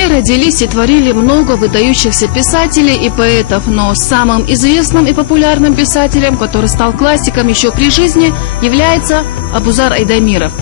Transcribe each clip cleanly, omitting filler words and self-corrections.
стране родились и творили много выдающихся писателей и поэтов, но самым известным и популярным писателем, который стал классиком еще при жизни, является Абузар Айдамиров.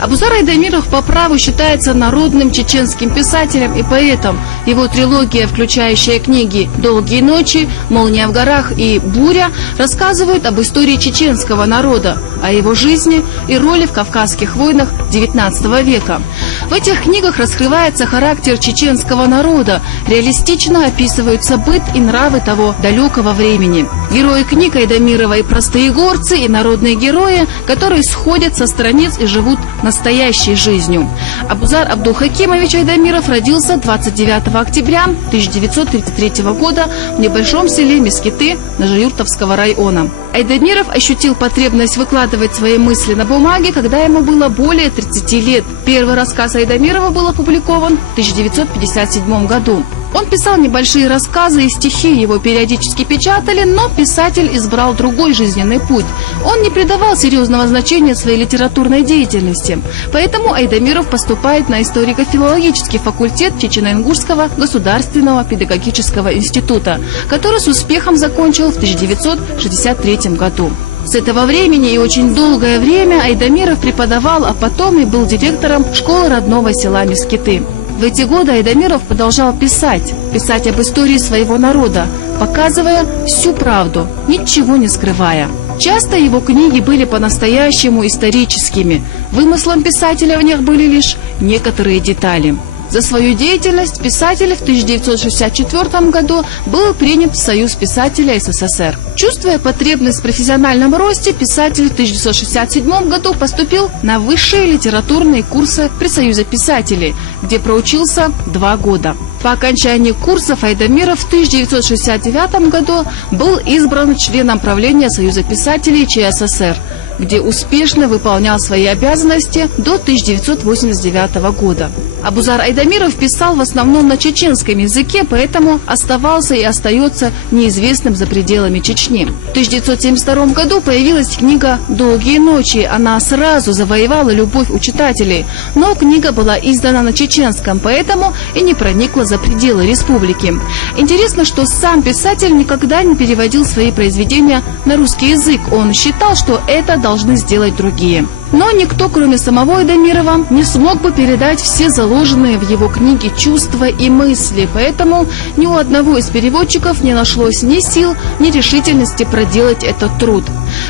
Абузар Айдамиров по праву считается народным чеченским писателем и поэтом. Его трилогия, включающая книги «Долгие ночи», «Молния в горах» и «Буря», рассказывают об истории чеченского народа, о его жизни и роли в Кавказских войнах XIX века. В этих книгах раскрывается характер чеченского народа, реалистично описываются быт и нравы того далекого времени. Герои книг Айдамирова и простые горцы, и народные герои, которые сходят со страниц и живут настоящей жизнью. Абузар Абдулхакимович Айдамиров родился 29 октября 1933 года в небольшом селе Мескиты Нажиюртовского района. Айдамиров ощутил потребность выкладывать свои мысли на бумаге, когда ему было более 30 лет. Первый рассказ Айдамирова был опубликован в 1957 году. Он писал небольшие рассказы и стихи, его периодически печатали, но писатель избрал другой жизненный путь. Он не придавал серьезного значения своей литературной деятельности. Поэтому Айдамиров поступает на историко-филологический факультет Чечено-Ингушского государственного педагогического института, который с успехом закончил в 1963 году. С этого времени и очень долгое время Айдамиров преподавал, а потом и был директором школы родного села Мескиты. В эти годы Айдамиров продолжал писать об истории своего народа, показывая всю правду, ничего не скрывая. Часто его книги были по-настоящему историческими. Вымыслом писателя в них были лишь некоторые детали. За свою деятельность писатель в 1964 году был принят в Союз писателей СССР. Чувствуя потребность в профессиональном росте, писатель в 1967 году поступил на высшие литературные курсы при Союзе писателей, где проучился 2 года. По окончании курсов Айдамиров в 1969 году был избран членом правления Союза писателей ЧССР, где успешно выполнял свои обязанности до 1989 года. Абузар Айдамиров писал в основном на чеченском языке, поэтому оставался и остается неизвестным за пределами Чечни. В 1972 году появилась книга «Долгие ночи». Она сразу завоевала любовь у читателей, но книга была издана на чеченском, поэтому и не проникла за пределы республики. Интересно, что сам писатель никогда не переводил свои произведения на русский язык. Он считал, что это должны сделать другие. Но никто, кроме самого Айдамирова, не смог бы передать все заложенные в его книге чувства и мысли, поэтому ни у одного из переводчиков не нашлось ни сил, ни решительности проделать этот труд.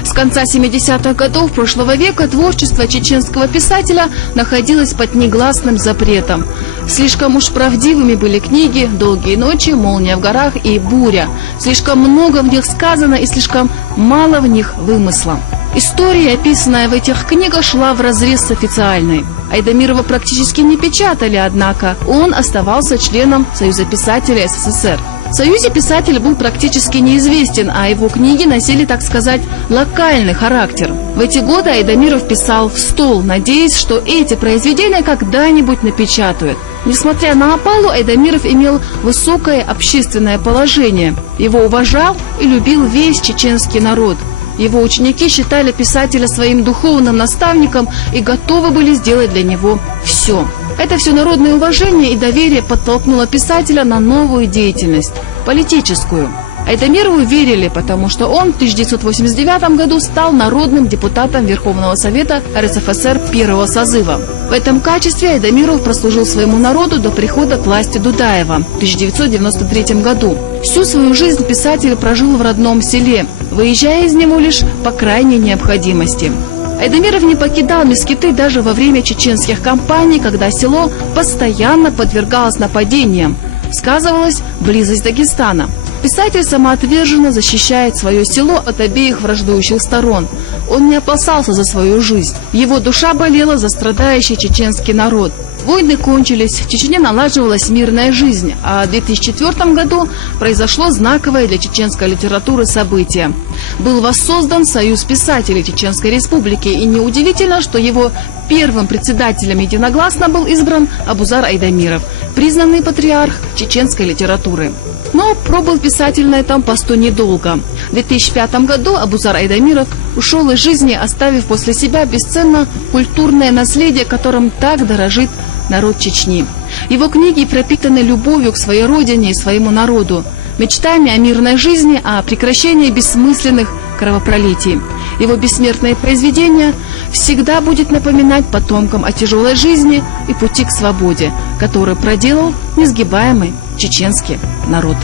С конца 70-х годов прошлого века творчество чеченского писателя находилось под негласным запретом. Слишком уж правдивыми были книги «Долгие ночи», «Молния в горах» и «Буря». Слишком много в них сказано и слишком мало в них вымысла. История, описанная в этих книгах, шла вразрез с официальной. Айдамирова практически не печатали, однако он оставался членом Союза писателей СССР. В Союзе писатель был практически неизвестен, а его книги носили, так сказать, локальный характер. В эти годы Айдамиров писал в стол, надеясь, что эти произведения когда-нибудь напечатают. Несмотря на опалу, Айдамиров имел высокое общественное положение. Его уважал и любил весь чеченский народ. Его ученики считали писателя своим духовным наставником и готовы были сделать для него все. Это все народное уважение и доверие подтолкнуло писателя на новую деятельность – политическую. Айдамирову верили, потому что он в 1989 году стал народным депутатом Верховного Совета РСФСР первого созыва. В этом качестве Айдамиров прослужил своему народу до прихода к власти Дудаева в 1993 году. Всю свою жизнь писатель прожил в родном селе, выезжая из него лишь по крайней необходимости. Айдамиров не покидал Мескиты даже во время чеченских кампаний, когда село постоянно подвергалось нападениям. Сказывалась близость Дагестана. Писатель самоотверженно защищает свое село от обеих враждующих сторон. Он не опасался за свою жизнь. Его душа болела за страдающий чеченский народ. Войны кончились, в Чечне налаживалась мирная жизнь, а в 2004 году произошло знаковое для чеченской литературы событие. Был воссоздан Союз писателей Чеченской Республики, и неудивительно, что его первым председателем единогласно был избран Абузар Айдамиров, признанный патриарх чеченской литературы. Но пробыл писатель на этом посту недолго. В 2005 году Абузар Айдамиров ушел из жизни, оставив после себя бесценно культурное наследие, которым так дорожит народ Чечни. Его книги пропитаны любовью к своей родине и своему народу, мечтами о мирной жизни, о прекращении бессмысленных кровопролитий. Его бессмертное произведение всегда будет напоминать потомкам о тяжелой жизни и пути к свободе, который проделал несгибаемый чеченский народ.